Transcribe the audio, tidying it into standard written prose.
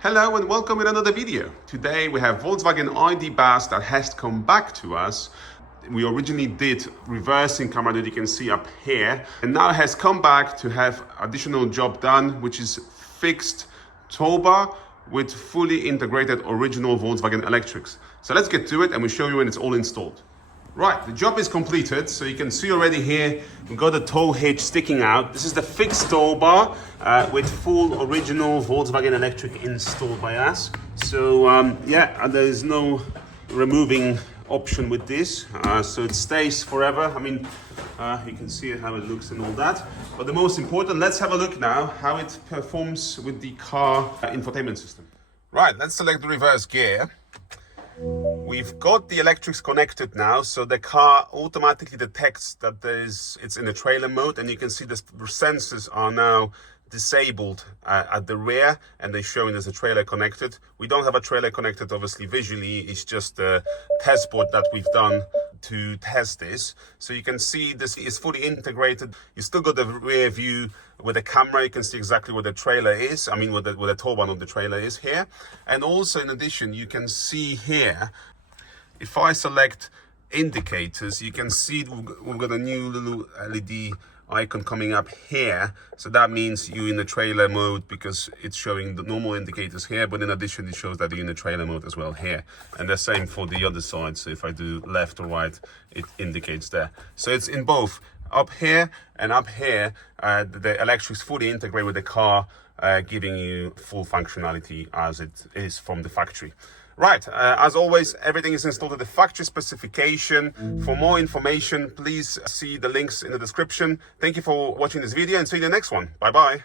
Hello and welcome in another video. Today we have Volkswagen ID.Buzz that has come back to us. We originally did reversing camera that you can see up here, and now it has come back to have additional job done, which is fixed Towbar with fully integrated original Volkswagen Electrics. So let's get to it and we'll show you when it's all installed. Right, the job is completed, so you can see already here we've got the tow hitch sticking out. This is the fixed tow bar with full original Volkswagen Electric installed by us. So there is no removing option with this, so it stays forever. I mean, you can see how it looks and all that. But the most important, let's have a look now how it performs with the car infotainment system. Right, let's select the reverse gear. We've got the electrics connected now, so the car automatically detects that it's in a trailer mode, and you can see the sensors are now disabled at the rear, and they're showing there's a trailer connected. We don't have a trailer connected, obviously, visually. It's just a test board that we've done to test this. So you can see this is fully integrated. You still got the rear view with the camera. You can see exactly where the trailer is. I mean, where the tow bar of the trailer is here. And also, in addition, you can see here, if I select indicators, you can see we've got a new little LED icon coming up here. So that means you're in the trailer mode because it's showing the normal indicators here, but in addition it shows that you're in the trailer mode as well here. And the same for the other side. So if I do left or right, it indicates there. So it's in both up here and up here. The electrics fully integrate with the car, giving you full functionality as it is from the factory. Right, as always, everything is installed at the factory specification. For more information, please see the links in the description. Thank you for watching this video and see you in the next one. Bye-bye.